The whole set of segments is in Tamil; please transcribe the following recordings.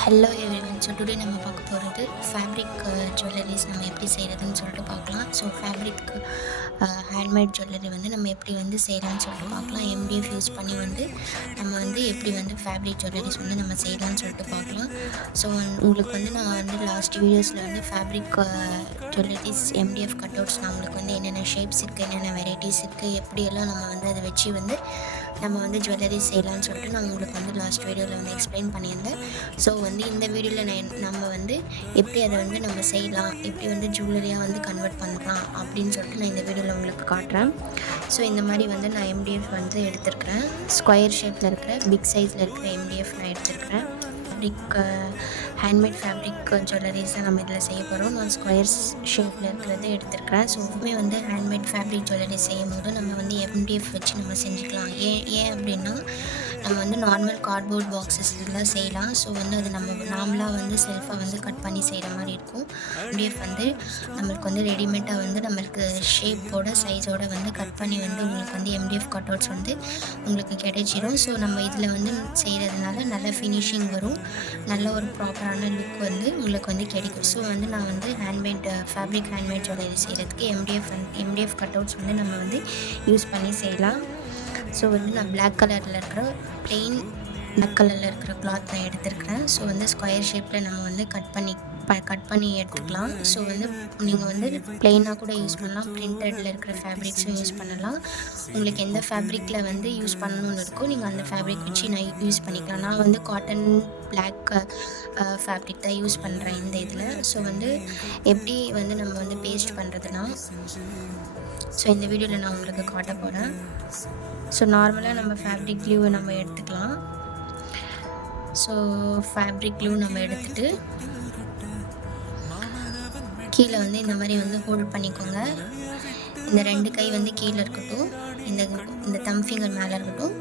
Hello everyone. ஸோ டுடே நம்ம பார்க்க போகிறது ஃபேப்ரிக் ஜுவல்லரிஸ் நம்ம எப்படி செய்கிறதுன்னு சொல்லிட்டு பார்க்கலாம். ஸோ ஃபேப்ரிக் ஹேண்ட்மேட் ஜுவல்லரி வந்து நம்ம எப்படி வந்து செய்யலாம்னு சொல்லிட்டு பார்க்கலாம். எம்டிஎஃப் யூஸ் பண்ணி வந்து நம்ம வந்து எப்படி வந்து ஃபேப்ரிக் ஜுவல்லரிஸ் வந்து நம்ம செய்யலாம்னு சொல்லிட்டு பார்க்கலாம். ஸோ உங்களுக்கு வந்து நான் வந்து லாஸ்ட் வீடியோஸில் வந்து fabric jewelleries MDF cut outs நான் உங்களுக்கு வந்து என்னென்ன ஷேப்ஸ் இருக்குது, என்னென்ன வெரைட்டிஸ் இருக்குது, எப்படியெல்லாம் நம்ம வந்து அதை வச்சு வந்து நம்ம வந்து ஜுவல்லரி செய்யலாம்னு சொல்லிட்டு நான் உங்களுக்கு வந்து லாஸ்ட் வீடியோவில் வந்து எக்ஸ்பிளைன் பண்ணியிருந்தேன். ஸோ வந்து இந்த வீடியோவில் நம்ம வந்து எப்படி அதை வந்து நம்ம செய்யலாம், எப்படி வந்து ஜுவல்லரியாக வந்து கன்வெர்ட் பண்ணலாம் அப்படின்னு சொல்லிட்டு நான் இந்த வீடியோவில் உங்களுக்கு காட்டுறேன். ஸோ இந்த மாதிரி வந்து நான் எம்டிஎஃப் வந்து எடுத்துருக்கிறேன். ஸ்கொயர் ஷேப்பில் இருக்கிற பிக் சைஸில் இருக்கிற எம்டிஎஃப் நான் எடுத்துருக்கிறேன். ஃபேப்ரிக் ஹேண்ட்மேட் ஃபேப்ரிக் ஜுவல்லரிஸ் தான் நம்ம இதில் செய்ய போகிறோம். நான் ஸ்கொயர் ஷேப்பில் இருக்கிறது எடுத்துருக்கிறேன். ஸோ எப்பவுமே வந்து ஹேண்ட்மேட் ஃபேப்ரிக் ஜுவல்லரி செய்யும் போது நம்ம வந்து எம்டிஎஃப் வச்சு நம்ம செஞ்சுக்கலாம். ஏன் அப்படின்னா நம்ம வந்து நார்மல் கார்ட்போர்ட் பாக்ஸஸ் இதெல்லாம் செய்யலாம். ஸோ வந்து அது நம்ம நார்மலாக வந்து செல்ஃபாக வந்து கட் பண்ணி செய்கிற மாதிரி இருக்கும். எம்டிஎஃப் வந்து நம்மளுக்கு வந்து ரெடிமேடாக வந்து நம்மளுக்கு ஷேப்போட சைஸோடு வந்து கட் பண்ணி வந்து உங்களுக்கு வந்து எம்டிஎஃப் கட் அவுட்ஸ் வந்து உங்களுக்கு கிடைச்சிடும். ஸோ நம்ம இதில் வந்து செய்கிறதுனால நல்ல ஃபினிஷிங் வரும், நல்ல ஒரு ப்ராப்பரான லுக் வந்து உங்களுக்கு வந்து கிடைக்கும். ஸோ வந்து நான் வந்து ஃபேப்ரிக் ஹேண்ட்மேட் ஜுவல்லரி செய்கிறதுக்கு எம்டிஎஃப் கட் அவுட்ஸ் வந்து நம்ம வந்து யூஸ் பண்ணி செய்யலாம். ஸோ வந்து நான் பிளாக் கலரில் இருக்கிற பிளெயின் பிளாக் கலரில் இருக்கிற கிளாத் நான் எடுத்துருக்கிறேன். ஸோ வந்து ஸ்கொயர் ஷேப்பில் நம்ம வந்து கட் பண்ணி எடுத்துக்கலாம். ஸோ வந்து நீங்கள் வந்து பிளெயினாக கூட யூஸ் பண்ணலாம், பிரிண்டடில் இருக்கிற ஃபேப்ரிக்ஸும் யூஸ் பண்ணலாம். உங்களுக்கு எந்த ஃபேப்ரிக்கில் வந்து யூஸ் பண்ணணும்னு இருக்கோ நீங்கள் அந்த ஃபேப்ரிக் வச்சு நான் யூஸ் பண்ணிக்கலாம். நான் வந்து காட்டன் பிளாக் ஃபேப்ரிக் தான் யூஸ் பண்ணுறேன் இந்த இதில். ஸோ வந்து எப்படி வந்து நம்ம வந்து பேஸ்ட் பண்ணுறதுனா, ஸோ இந்த வீடியோவில் நான் உங்களுக்கு காட்ட போகிறேன். ஸோ நார்மலாக நம்ம ஃபேப்ரிக் க்ளூவை நம்ம எடுத்துக்கலாம். ஸோ ஃபேப்ரிக் க்ளூ நம்ம எடுத்துகிட்டு கீழே வந்து இந்த மாதிரி வந்து ஹோல்ட் பண்ணிக்கோங்க. இந்த 2 கை வந்து கீழே இருக்கட்டும், இந்த தம் ஃபிங்கர் மேலே இருக்கட்டும்.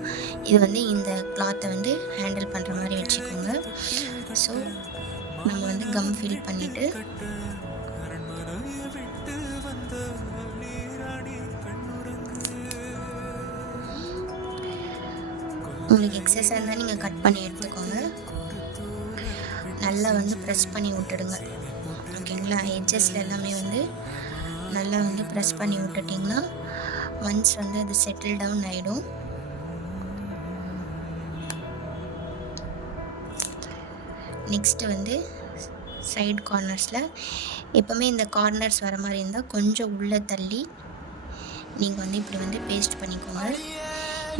இது வந்து இந்த கிளாத்தை வந்து ஹேண்டில் பண்ணுற மாதிரி வச்சுக்கோங்க. ஸோ நம்ம வந்து கம் ஃபில் பண்ணிவிட்டு உங்களுக்கு எக்ஸஸாக இருந்தால் நீங்கள் கட் பண்ணி எடுத்துக்கோங்க. நல்லா வந்து ப்ரெஸ் பண்ணி விட்டுடுங்க. ஓகேங்களா? எட்ஜஸில் எல்லாமே வந்து நல்லா வந்து ப்ரெஸ் பண்ணி விட்டுட்டிங்கன்னா ஒன்ஸ் வந்து அது செட்டில் டவுன் ஆகிடும். நெக்ஸ்ட்டு வந்து சைடு கார்னர்ஸில் எப்போவுமே இந்த கார்னர்ஸ் வர மாதிரி இருந்தால் கொஞ்சம் உள்ளே தள்ளி நீங்கள் வந்து இப்படி வந்து பேஸ்ட் பண்ணிக்கோங்க.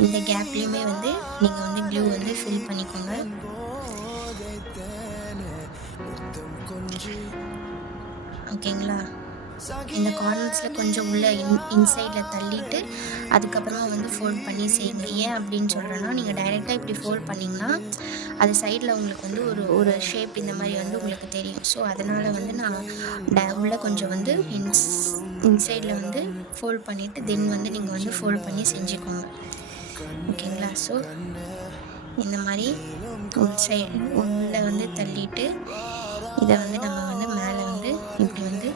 இந்த கேப்லேயுமே வந்து நீங்கள் வந்து க்ளூ வந்து ஃபில் பண்ணிக்கோங்க. ஓகேங்களா? இந்த கார்னர்ஸில் கொஞ்சம் உள்ள இன்சைடில் தள்ளிட்டு அதுக்கப்புறமா வந்து ஃபோல்ட் பண்ணி செய்யுங்க. ஏன் அப்படின்னு சொல்கிறேன்னா, நீங்கள் டைரெக்டாக இப்படி ஃபோல்ட் பண்ணிங்கன்னா அது சைடில் உங்களுக்கு வந்து ஒரு ஷேப் இந்த மாதிரி வந்து உங்களுக்கு தெரியும். ஸோ அதனால் வந்து நான் உள்ள கொஞ்சம் வந்து இன்சைடில் வந்து ஃபோல்ட் பண்ணிவிட்டு தென் வந்து நீங்கள் வந்து ஃபோல்ட் பண்ணி செஞ்சுக்கோங்க. ஓகேங்களா? ஸோ இந்த மாதிரி உள்ளே வந்து தள்ளிட்டு இதை வந்து நம்ம வந்து மேலே வந்து இப்படி வந்து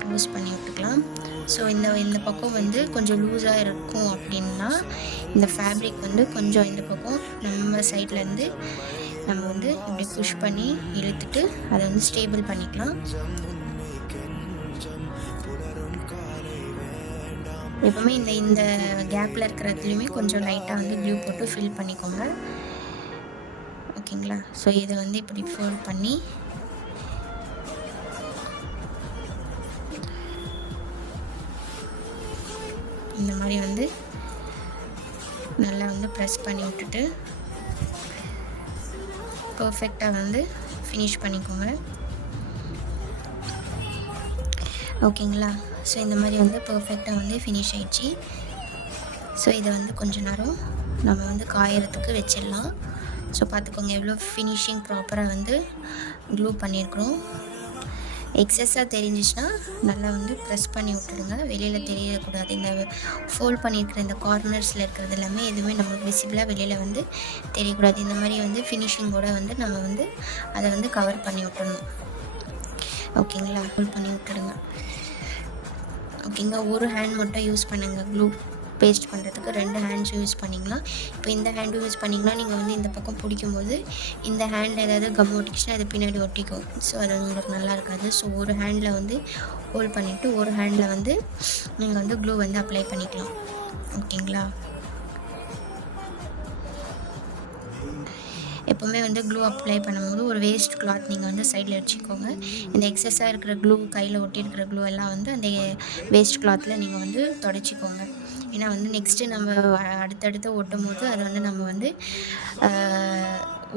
க்ளோஸ் பண்ணி விட்டுக்கலாம். ஸோ இந்த பக்கம் வந்து கொஞ்சம் லூஸாக இருக்கும் அப்படின்னா இந்த ஃபேப்ரிக் வந்து கொஞ்சம் இந்த பக்கம் நம்ம சைட்லேருந்து நம்ம வந்து இப்படி புஷ் பண்ணி இழுத்துட்டு அதை வந்து ஸ்டேபிள் பண்ணிக்கலாம். எப்போவுமே இந்த கேப்பில் இருக்கிறதுலையுமே கொஞ்சம் லைட்டாக வந்து க்ளூ போட்டு ஃபில் பண்ணிக்கோங்க. ஓகேங்களா? ஸோ இதை வந்து இப்படி ஃபோல்ட் பண்ணி இந்த மாதிரி வந்து நல்லா வந்து ப்ரெஸ் பண்ணி விட்டுட்டு பர்ஃபெக்டாக வந்து ஃபினிஷ் பண்ணிக்கோங்க. ஓகேங்களா? ஸோ இந்த மாதிரி வந்து பர்ஃபெக்டாக வந்து ஃபினிஷ் ஆகிடுச்சு. ஸோ இதை வந்து கொஞ்ச நேரம் நம்ம வந்து காயறதுக்கு வச்சிடலாம். ஸோ பார்த்துக்கோங்க எவ்வளோ ஃபினிஷிங் ப்ராப்பராக வந்து க்ளூ பண்ணியிருக்கிறோம். எக்ஸஸாக தெரிஞ்சிச்சுன்னா நல்லா வந்து ப்ரெஸ் பண்ணி விட்டுடுங்க, வெளியில் தெரியக்கூடாது. இந்த ஃபோல்ட் பண்ணியிருக்கிற இந்த கார்னர்ஸில் இருக்கிறது எல்லாமே எதுவுமே நம்மளுக்கு விசிபிளாக வெளியில் வந்து தெரியக்கூடாது. இந்த மாதிரி வந்து ஃபினிஷிங்கோடு வந்து நம்ம வந்து அதை வந்து கவர் பண்ணி விட்டுடணும். ஓகேங்களா? ஃபோல்ட் பண்ணி விட்டுடுங்க. ஓகேங்க? ஒரு ஹேண்ட் மட்டும் யூஸ் பண்ணுங்கள் க்ளூ பேஸ்ட் பண்ணுறதுக்கு 2 ஹேண்ட்ஸ் யூஸ் பண்ணிக்கலாம். இப்போ இந்த ஹேண்டு யூஸ் பண்ணிங்கன்னா நீங்கள் வந்து இந்த பக்கம் பிடிக்கும்போது இந்த ஹேண்டில் ஏதாவது கம் ஒட்டிக்கிச்சுன்னா அது பின்னாடி ஒட்டிக்கும். ஸோ அது உங்களுக்கு நல்லா இருக்காது. ஸோ ஒரு ஹேண்டில் வந்து ஹோல்ட் பண்ணிவிட்டு ஒரு ஹேண்டில் வந்து நீங்கள் வந்து க்ளூ வந்து அப்ளை பண்ணிக்கலாம். ஓகேங்களா? எப்போவுமே வந்து க்ளூ அப்ளை பண்ணும்போது ஒரு வேஸ்ட் கிளாத் நீங்கள் வந்து சைடில் வச்சுக்கோங்க. இந்த எக்ஸஸாக இருக்கிற க்ளூ, கையில் ஒட்டியிருக்கிற க்ளூ எல்லாம் வந்து அந்த வேஸ்ட் கிளாத்தில் நீங்கள் வந்து தொடச்சிக்கோங்க. ஏன்னா வந்து நெக்ஸ்ட்டு நம்ம அடுத்தடுத்து ஒட்டும்போது அதை வந்து நம்ம வந்து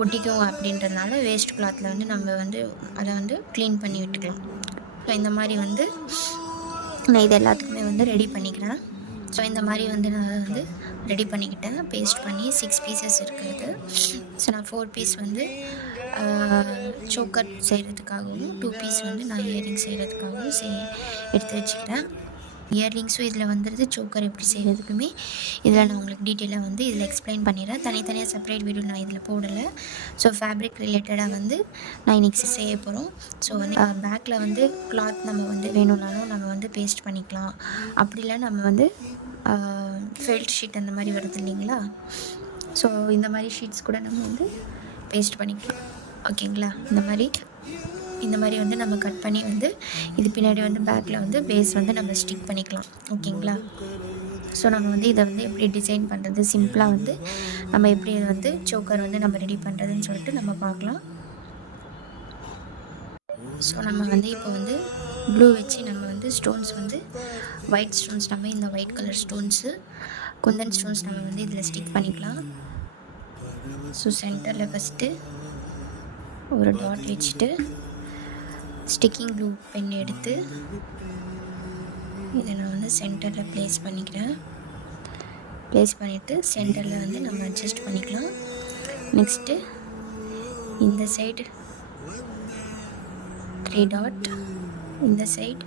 ஒட்டிக்கும் அப்படின்றதுனால வேஸ்ட் கிளாத்தில் வந்து நம்ம வந்து அதை வந்து க்ளீன் பண்ணி விட்டுக்கலாம். ஸோ இந்த மாதிரி வந்து நான் இது எல்லாத்துக்குமே வந்து ரெடி பண்ணிக்கிறேன். ஸோ இந்த மாதிரி வந்து நான் வந்து ரெடி பண்ணிக்கிட்டேன். பேஸ்ட் பண்ணி 6 பீசஸ் இருக்கிறது. ஸோ நான் 4 பீஸ் வந்து சோக்கர் செய்கிறதுக்காகவும் 2 பீஸ் வந்து நான் இயரிங் செய்கிறதுக்காகவும் எடுத்து வச்சுக்கிட்டேன். இயர்ரிங்ஸும் இதில் வந்துடுது. சோக்கர் எப்படி செய்கிறதுக்குமே இதில் நான் உங்களுக்கு டீட்டெயிலாக வந்து இதில் எக்ஸ்பிளைன் பண்ணிடுறேன். தனித்தனியாக செப்பரேட் வீடியோ நான் இதில் போடலை. ஸோ ஃபேப்ரிக் ரிலேட்டடாக வந்து நான் இன்றைக்கி செய்ய போகிறோம். ஸோ வந்து பேக்கில் வந்து கிளாத் நம்ம வந்து வேணும்னாலும் நம்ம வந்து பேஸ்ட் பண்ணிக்கலாம். அப்படி இல்லை நம்ம வந்து ஃபெல்ட் ஷீட் அந்த மாதிரி வருது இல்லைங்களா? ஸோ இந்த மாதிரி ஷீட்ஸ் கூட நம்ம வந்து பேஸ்ட் பண்ணிக்கலாம். ஓகேங்களா? இந்த மாதிரி வந்து நம்ம கட் பண்ணி வந்து இது பின்னாடி வந்து பேக்கில் வந்து பேஸ் வந்து நம்ம ஸ்டிக் பண்ணிக்கலாம். ஓகேங்களா? ஸோ நம்ம வந்து இதை வந்து எப்படி டிசைன் பண்ணுறது, சிம்பிளாக வந்து நம்ம எப்படி இதை வந்து சோக்கர் வந்து நம்ம ரெடி பண்ணுறதுன்னு சொல்லிட்டு நம்ம பார்க்கலாம். ஸோ நம்ம வந்து இப்போ வந்து ப்ளூ வச்சு நம்ம வந்து ஸ்டோன்ஸ் வந்து ஒயிட் ஸ்டோன்ஸ், நம்ம இந்த white colour stones Kundan stones நம்ம வந்து இதில் ஸ்டிக் பண்ணிக்கலாம். ஸோ சென்டரில் ஃபஸ்ட்டு ஒரு டாட் வச்சுட்டு ஸ்டிக்கிங் க்ளூ பென் எடுத்து இதை நான் வந்து சென்டரில் ப்ளேஸ் பண்ணிக்கிறேன். ப்ளேஸ் பண்ணிவிட்டு சென்டரில் வந்து நம்ம அட்ஜஸ்ட் பண்ணிக்கலாம். நெக்ஸ்ட்டு இந்த சைடு 3 டாட், இந்த சைடு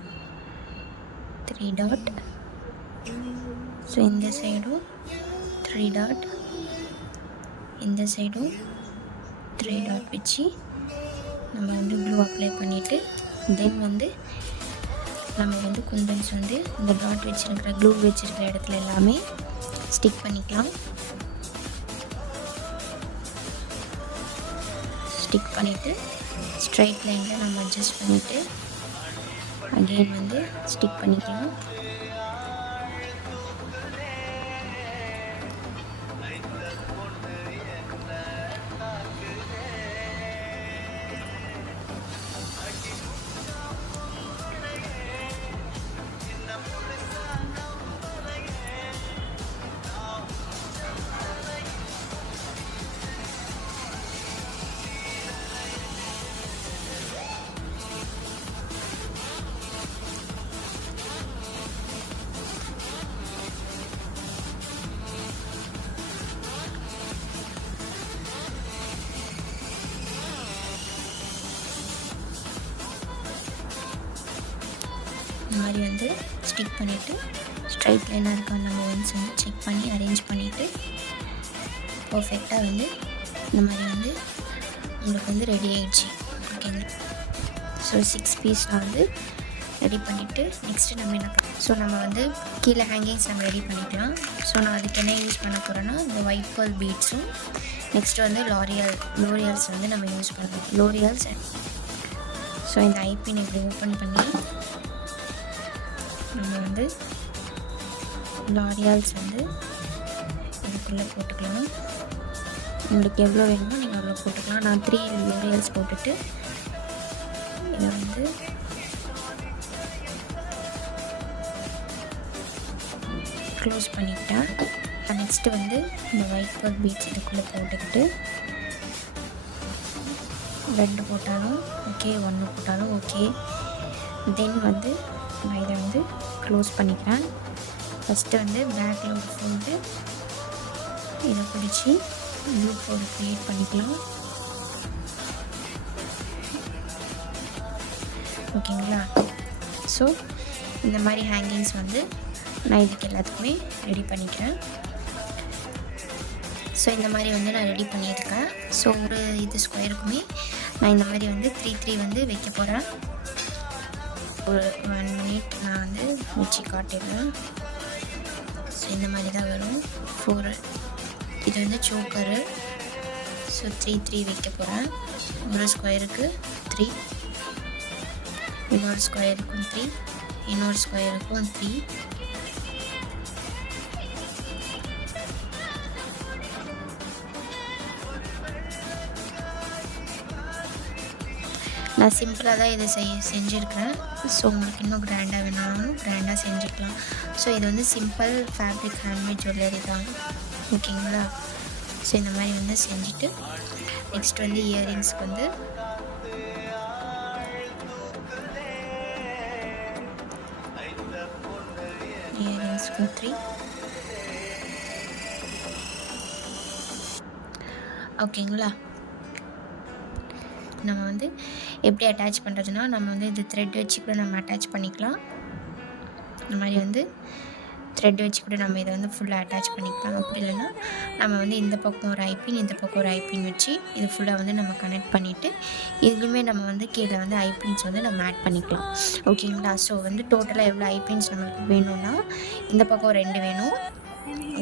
3 டாட், ஸோ இந்த சைடும் 3 டாட், இந்த சைடும் 3 டாட் வச்சு நம்ம வந்து க்ளூ அப்ளை பண்ணிவிட்டு தென் வந்து நம்ம வந்து குந்தன்ஸ் வந்து இந்த டாட் வச்சுருக்கிற க்ளூ வச்சுருக்கிற இடத்துல எல்லாமே ஸ்டிக் பண்ணிக்கலாம். ஸ்டிக் பண்ணிவிட்டு ஸ்ட்ரைட் லைனில் நம்ம அட்ஜஸ்ட் பண்ணிவிட்டு அகெயின் வந்து ஸ்டிக் பண்ணிக்கலாம். இந்த மாதிரி வந்து ஸ்டிக் பண்ணிவிட்டு ஸ்ட்ரைட் லைனாக இருக்கான்னு நம்ம ஒன்ஸ் வந்து செக் பண்ணி அரேஞ்ச் பண்ணிவிட்டு பர்ஃபெக்டாக வந்து இந்த மாதிரி வந்து உங்களுக்கு வந்து ரெடி ஆகிடுச்சு. ஓகேங்களா? ஸோ 6 பீஸ் நான் வந்து ரெடி பண்ணிவிட்டு நெக்ஸ்ட்டு நம்ம என்ன பண்ணலாம், ஸோ நம்ம வந்து கீழே ஹேங்கிங்ஸ் நம்ம ரெடி பண்ணிக்கலாம். ஸோ நான் அதுக்கு என்ன யூஸ் பண்ண போகிறேன்னா இந்த ஒயிட் பர்ல் பீட்ஸும் நெக்ஸ்ட்டு வந்து லோரியல்ஸ் வந்து நம்ம யூஸ் பண்ணலாம். லோரியல்ஸ். ஸோ இந்த ஐபின் இப்படி ஓப்பன் பண்ணி நம்ம வந்து லாரியல்ஸ் வந்து இதுக்குள்ளே போட்டுக்கலாம். உங்களுக்கு எவ்வளோ வேணுமோ நீங்கள் அவ்வளோ போட்டுக்கலாம். நான் 3 லாரியல்ஸ் போட்டுட்டு இதை வந்து க்ளோஸ் பண்ணிக்கிட்டேன். நெக்ஸ்ட்டு வந்து இந்த ஒயிட் பர்ல் பீட்ஸ் இதுக்குள்ளே போட்டுக்கிட்டு 2 போட்டாலும் ஓகே, 1 போட்டாலும் ஓகே. தென் வந்து நான் இதை வந்து க்ளோஸ் பண்ணிக்கிறேன். ஃபஸ்ட்டு வந்து பேக்கில் ஒரு ஃபோல்டு இதை பிடிச்சி லூப் ஃபோல்டு க்ரியேட் பண்ணிக்கலாம். ஓகேங்களா? ஸோ இந்த மாதிரி ஹேங்கிங்ஸ் வந்து நான் இதுக்கு எல்லாத்துக்குமே ரெடி பண்ணிக்கிறேன். ஸோ இந்த மாதிரி வந்து நான் ரெடி பண்ணியிருக்கேன். ஸோ ஒரு இது ஸ்கொயருக்குமே நான் இந்த மாதிரி வந்து 3 வந்து வைக்க போகிறேன். ஒரு 1 மினிட் நான் வந்து வச்சு காட்டிடுறேன். ஸோ இந்த மாதிரி தான் வரும். 4 இது வந்து சோக்கரு. ஸோ 3 வைக்க போகிறேன். ஒரு ஸ்கொயருக்கு 3, இன்னொரு ஸ்கொயருக்கும் 3, இன்னொரு ஸ்கொயருக்கும் 3. நான் சிம்பிளாக தான் இதை செஞ்சுருக்கிறேன். ஸோ உங்களுக்கு இன்னும் கிராண்டாக வேணாலும் கிராண்டாக செஞ்சுக்கலாம். ஸோ இது வந்து சிம்பிள் ஃபேப்ரிக் ஹேண்ட்மேட் ஜுவல்லரி தான். ஓகேங்களா? ஸோ இந்த மாதிரி வந்து செஞ்சுட்டு நெக்ஸ்ட் வந்து இயரிங்ஸ்க்கு வந்து இயரிங்ஸ்க்கும் 3. ஓகேங்களா? நம்ம வந்து எப்படி அட்டாச் பண்ணுறதுனா, நம்ம வந்து இது த்ரெட் வச்சு கூட நம்ம அட்டாச் பண்ணிக்கலாம். இந்த மாதிரி வந்து த்ரெட் வச்சு கூட நம்ம இதை வந்து ஃபுல்லாக அட்டாச் பண்ணிக்கலாம். அப்படி இல்லைன்னா நம்ம வந்து இந்த பக்கம் ஒரு ஐப்பின், இந்த பக்கம் ஒரு ஐப்பின் வச்சு இது ஃபுல்லாக வந்து நம்ம கனெக்ட் பண்ணிவிட்டு இதுலேயுமே நம்ம வந்து கீழே வந்து ஐப்பின்ஸ் வந்து நம்ம ஆட் பண்ணிக்கலாம். ஓகேங்களா? ஸோ வந்து டோட்டலாக எவ்வளோ ஐப்பின்ஸ் நம்மளுக்கு வேணும்னா, இந்த பக்கம் 2 வேணும்.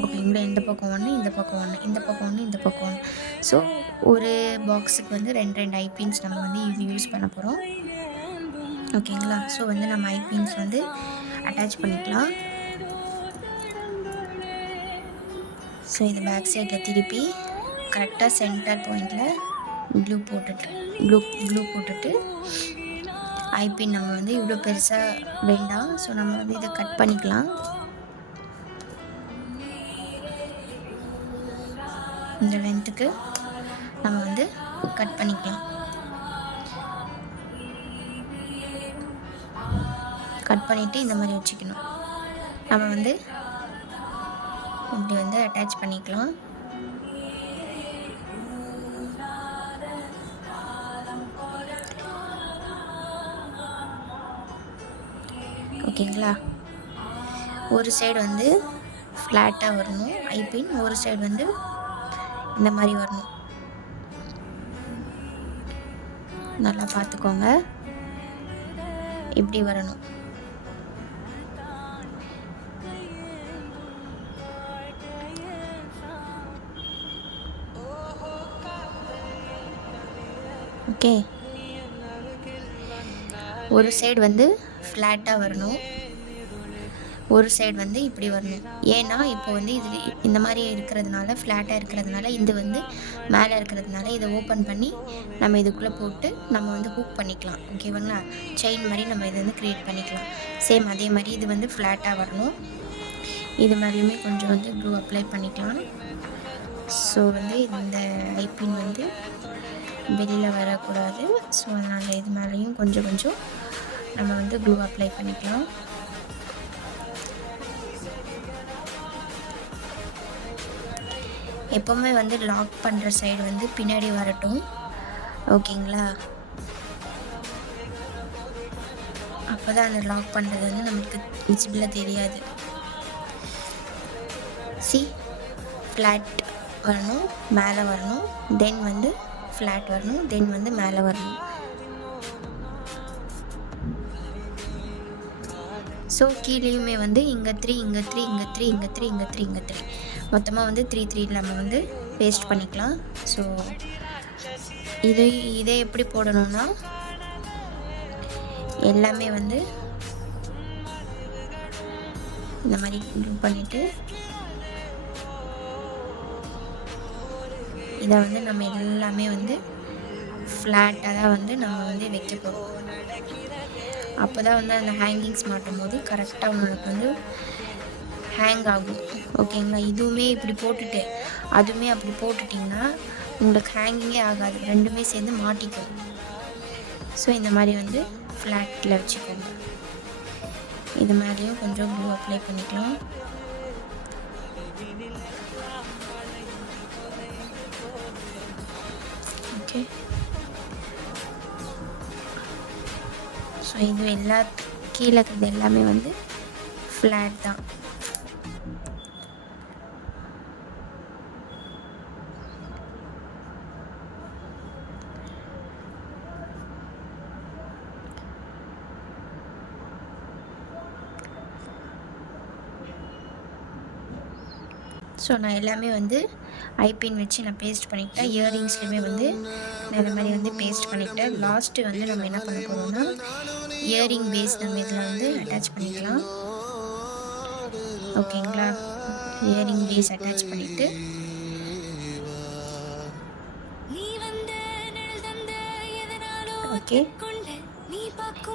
ஓகேங்களா? இந்த பக்கம் 1, இந்த பக்கம் 1, இந்த பக்கம் 1, இந்த பக்கம் 1. ஸோ ஒரு பாக்ஸுக்கு வந்து 2 ஐப்பின்ஸ் நம்ம வந்து இது யூஸ் பண்ண போகிறோம். ஓகேங்களா? ஸோ வந்து நம்ம ஐப்பின்ஸ் வந்து அட்டாச் பண்ணிக்கலாம். ஸோ இது பேக் சைடில் திருப்பி கரெக்டாக சென்டர் பாயிண்டில் க்ளூ போட்டுட்டு ஐப்பின் நம்ம வந்து இவ்வளோ பெருசாக வேண்டாம். ஸோ நம்ம வந்து இதை கட் பண்ணிக்கலாம். இந்த லென்த்துக்கு நம்ம வந்து கட் பண்ணிக்கலாம். கட் பண்ணிவிட்டு இந்த மாதிரி வச்சுக்கணும். நம்ம வந்து இப்படி வந்து அட்டாச் பண்ணிக்கலாம். ஓகேங்களா? ஒரு சைடு வந்து ஃப்ளாட்டாக வரணும் ஐப்பின், ஒரு சைடு வந்து இந்த மாதிரி வரணும். நல்லா பார்த்துக்கோங்க. இப்படி வரணும். ஓகே, ஒரு சைடு வந்து ஃப்ளாட்டாக வரணும், ஒரு சைடு வந்து இப்படி வரணும். ஏன்னா இப்போ வந்து இது இந்த மாதிரி இருக்கிறதுனால, ஃப்ளாட்டாக இருக்கிறதுனால, இது வந்து மேலே இருக்கிறதுனால இதை ஓப்பன் பண்ணி நம்ம இதுக்குள்ளே போட்டு நம்ம வந்து ஹூக் பண்ணிக்கலாம். ஓகேவாங்களா? செயின் மாதிரி நம்ம இதை வந்து க்ரியேட் பண்ணிக்கலாம். சேம் அதே மாதிரி இது வந்து ஃப்ளாட்டாக வரணும். இது மேலேயுமே கொஞ்சம் வந்து க்ளூ அப்ளை பண்ணிக்கலாம். ஸோ வந்து இந்த ஐப்பின் வந்து வெளியில் வரக்கூடாது. ஸோ அதனால் இது மேலேயும் கொஞ்சம் நம்ம வந்து க்ளூ அப்ளை பண்ணிக்கலாம். எப்போவுமே வந்து லாக் பண்ணுற சைடு வந்து பின்னாடி வரட்டும். ஓகேங்களா? அப்போ தான் அந்த லாக் பண்ணுறது வந்து நமக்கு விசிபிளாக தெரியாது. ஃப்ளாட் வரணும், மேலே வரணும், தென் வந்து ஃப்ளாட் வரணும், தென் வந்து மேலே வரணும். ஸோ கீழேயுமே வந்து இங்கே 3, இங்கே 3, இங்கே 3, இங்கே 3, இங்கே 3, இங்கே 3, மொத்தமாக வந்து 3 நம்ம வந்து பேஸ்ட் பண்ணிக்கலாம். ஸோ இதை எப்படி போடணும்னா, எல்லாமே வந்து இந்த மாதிரி க்ளூ பண்ணிவிட்டு இதை வந்து நம்ம எல்லாமே வந்து ஃப்ளாட்டாக தான் வந்து நம்ம வந்து வைக்க போகிறோம். அப்போ தான் வந்து அந்த ஹேங்கிங்ஸ் மாட்டும் போது கரெக்டாக உங்களுக்கு வந்து ஹேங் ஆகும். ஓகேங்களா? இதுவுமே இப்படி போட்டுட்டு அதுவுமே அப்படி போட்டுட்டிங்கன்னா உங்களுக்கு ஹேங்கிங்கே ஆகாது, ரெண்டுமே சேர்ந்து மாட்டிக்கும். ஸோ இந்த மாதிரி வந்து ஃப்ளாட்டில் வச்சுக்கோங்க. இது மேலேயும் கொஞ்சம் க்ளூ அப்ளை பண்ணிக்கலாம். ஓகே, ஸோ இது கீழே இருக்கிறது எல்லாமே வந்து ஃப்ளாட் தான். ஸோ நான் எல்லாமே வந்து ஐபின் வச்சு நான் பேஸ்ட் பண்ணிக்கிட்டேன். இயரிங்ஸ்லையுமே வந்து நான் இந்த மாதிரி வந்து பேஸ்ட் பண்ணிக்கிட்டேன். லாஸ்ட்டு வந்து நம்ம என்ன பண்ண போகிறோம்னா இயரிங் பேஸ் நம்ம இதில் வந்து அட்டாச் பண்ணிக்கலாம். ஓகேங்களா? இயரிங் பேஸ் அட்டாச் பண்ணிவிட்டு ஓகே,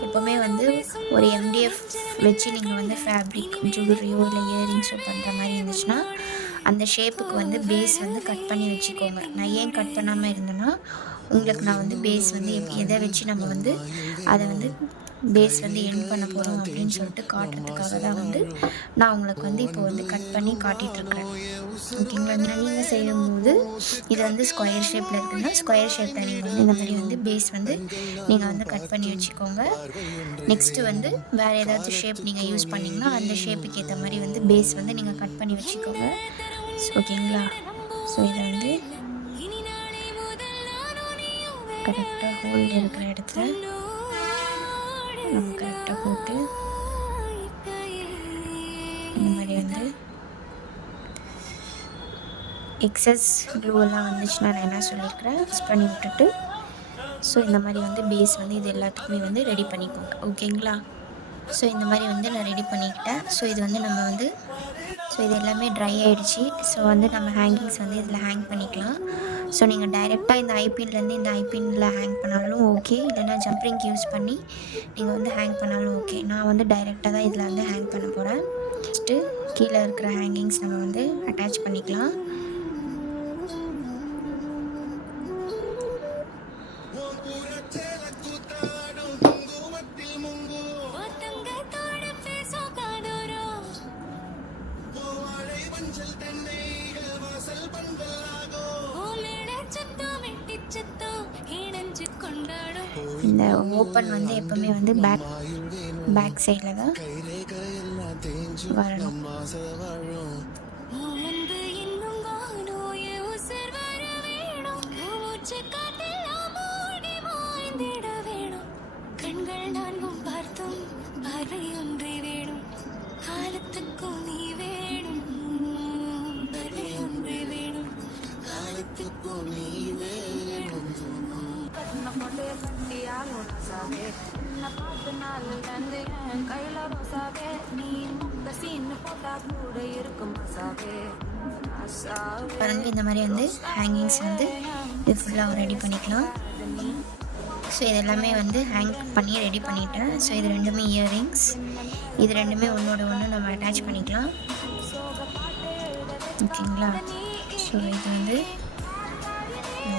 எப்போவுமே வந்து ஒரு எம்டிஎஃப் வச்சு நீங்கள் வந்து ஃபேப்ரிக் ஜுவல்லரியோ இல்லை இயரிங்ஸோ பண்ணுற மாதிரி இருந்துச்சுன்னா அந்த ஷேப்புக்கு வந்து பேஸ் வந்து கட் பண்ணி வச்சுக்கோங்க. நான் ஏன் கட் பண்ணாமல் இருந்தேன்னா உங்களுக்கு நான் வந்து பேஸ் வந்து எதை வச்சு நம்ம வந்து அதை வந்து பேஸ் வந்து எண்ட் பண்ண போகிறோம் அப்படின்னு சொல்லிட்டு காட்டுறதுக்காக தான் வந்து நான் உங்களுக்கு வந்து இப்போ வந்து கட் பண்ணி காட்டிகிட்ருக்குறேன். ஓகேங்களா? நீங்கள் செய்யும்போது இது வந்து ஸ்கொயர் ஷேப்பில் இருக்குதுன்னா ஸ்கொயர் ஷேப்பில் நீங்கள் வந்து இந்த மாதிரி வந்து பேஸ் வந்து நீங்கள் வந்து கட் பண்ணி வச்சுக்கோங்க. நெக்ஸ்ட்டு வந்து வேறு ஏதாவது ஷேப் நீங்கள் யூஸ் பண்ணிங்கன்னா அந்த ஷேப்புக்கு ஏற்ற மாதிரி வந்து பேஸ் வந்து நீங்கள் கட் பண்ணி வச்சுக்கோங்க. ஓகேங்களா? ஸோ இதை வந்து கரெக்டாக ஹோல் இருக்கிற இடத்துல நம்ம கரெக்டாக போட்டு இந்த மாதிரி வந்து எக்ஸஸ் க்ளூவெல்லாம் வந்துச்சுன்னா நான் என்ன சொல்லியிருக்கிறேன் மிக்ஸ் பண்ணி விட்டுட்டு ஸோ இந்த மாதிரி வந்து பேஸ் வந்து இது எல்லாத்துக்குமே வந்து ரெடி பண்ணிக்கோங்க. ஓகேங்களா? ஸோ இந்த மாதிரி வந்து நான் ரெடி பண்ணிக்கிட்டேன். ஸோ இது வந்து நம்ம வந்து ஸோ இது எல்லாமே ட்ரை ஆகிடுச்சு. ஸோ வந்து நம்ம ஹேங்கிங்ஸ் வந்து இதில் ஹேங் பண்ணிக்கலாம். ஸோ நீங்கள் டைரெக்டாக இந்த ஐபின்லேருந்து இந்த ஐபினில் ஹேங் பண்ணாலும் ஓகே, இல்லைனா ஜம்ப்ரிங் யூஸ் பண்ணி நீங்கள் வந்து ஹேங் பண்ணாலும் ஓகே. நான் வந்து டைரெக்டாக தான் இதில் வந்து ஹேங் பண்ண போகிறேன். ஃபஸ்ட்டு கீழே இருக்கிற ஹேங்கிங்ஸ் நம்ம வந்து அட்டாச் பண்ணிக்கலாம். இந்த ஓப்பன் வந்து எப்பவுமே வந்து பேக் சைடில் தான் வரணும். பாருங்க, இந்த மாதிரி வந்து ஹேங்கிங்ஸ் வந்து இது ஃபுல்லாக ரெடி பண்ணிக்கலாம். ஸோ இது எல்லாமே வந்து ஹேங் பண்ணி ரெடி பண்ணிட்டேன். ஸோ இது ரெண்டுமே இயரிங்ஸ், இது ரெண்டுமே ஒன்றோட ஒன்று நம்ம அட்டாச் பண்ணிக்கலாம். ஓகேங்களா? ஸோ இது வந்து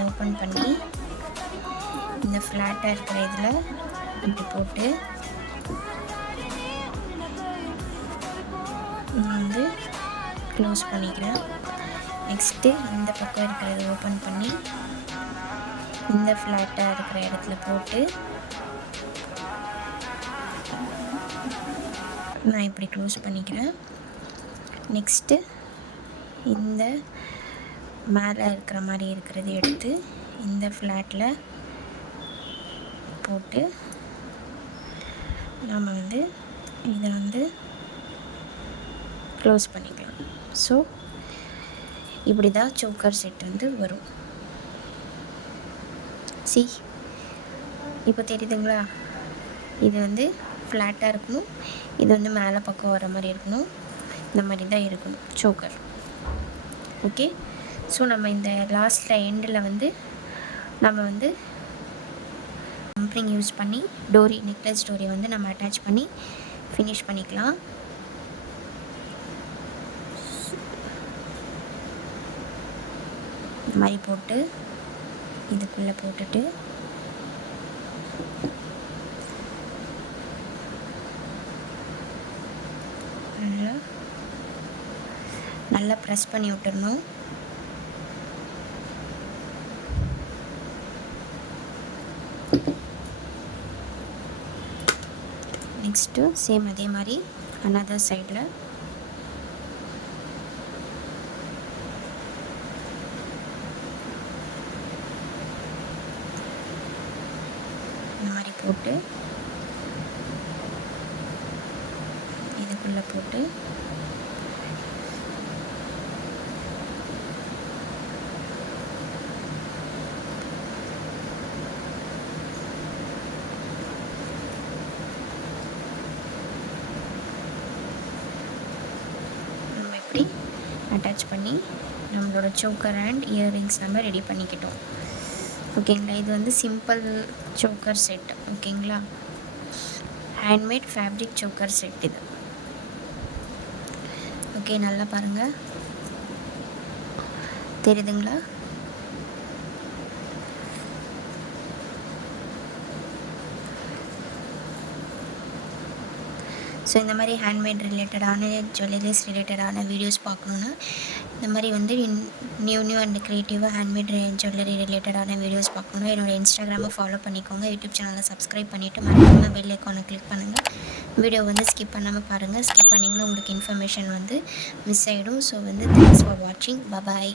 ஓப்பன் பண்ணி இந்த ஃப்ளாட்டாக இருக்கிற இதில் இப்படி போட்டு நான் வந்து க்ளோஸ் பண்ணிக்கிறேன். நெக்ஸ்ட்டு இந்த பக்கம் இருக்கிறத ஓப்பன் பண்ணி இந்த ஃப்ளாட்டாக இருக்கிற இடத்துல போட்டு நான் இப்படி க்ளோஸ் பண்ணிக்கிறேன். நெக்ஸ்ட்டு இந்த மேலே இருக்கிற மாதிரி இருக்கிறது எடுத்து இந்த ஃப்ளாட்டில் போட்டு நாம் வந்து இதை வந்து க்ளோஸ் பண்ணிக்கலாம். ஸோ இப்படி தான் சோக்கர் செட் வந்து வரும். இப்போ தெரியுதுங்களா? இது வந்து ஃப்ளாட்டாக இருக்கணும், இது வந்து மேலே பக்கம் வர மாதிரி இருக்கணும், இந்த மாதிரி தான் இருக்கணும் சோக்கர். ஓகே, ஸோ நம்ம இந்த லாஸ்ட்டில் எண்டில் வந்து நம்ம வந்து ஜம்ப்ரிங் யூஸ் பண்ணி டோரி நெக்லஸ் டோரியை வந்து நம்ம அட்டாச் பண்ணி ஃபினிஷ் பண்ணிக்கலாம். இந்த மாதிரி போட்டு இதுக்குள்ளே போட்டுட்டு நல்லா ப்ரெஸ் பண்ணி விட்டுடணும். நெக்ஸ்ட்டு சேம் அதே மாதிரி அனதர் சைடில் இந்த மாதிரி போட்டு இதுக்குள்ளே போட்டு அட்டாச் பண்ணி நம்மளோட சோக்கர் அண்ட் இயர்ரிங்ஸ் நம்ம ரெடி பண்ணிக்கிட்டோம். ஓகேங்களா, இது வந்து சிம்பிள் சோக்கர் செட். ஓகேங்களா, ஹேண்ட்மேட் ஃபேப்ரிக் சோக்கர் செட் இது. ஓகே, நல்லா பாருங்கள், தெரியுதுங்களா? ஸோ இந்த மாதிரி ஹேண்ட்மேட் ரிலேட்டடான ஜுவல்லரிஸ் ரிலேட்டடான வீடியோஸ் பார்க்கணுன்னா இந்த மாதிரி வந்து நியூ அண்ட் க்ரியேட்டிவாக ஹேண்ட்மேட் ஜுவல்லரி ரிலேட்டடான வீடியோஸ் பார்க்கணுன்னா என்னோடய இன்ஸ்டாகிராமை ஃபாலோ பண்ணிக்கோங்க. யூடியூப் சேனலை சப்ஸ்கிரைப் பண்ணிவிட்டு மறக்காமல் பெல் ஐக்கானை கிளிக் பண்ணுங்கள். வீடியோ வந்து ஸ்கிப் பண்ணாமல் பாருங்கள். ஸ்கிப் பண்ணிங்கன்னா உங்களுக்கு இன்ஃபர்மேஷன் வந்து மிஸ் ஆகிடும். ஸோ வந்து தேங்க்ஸ் ஃபார் வாட்சிங். பாய்.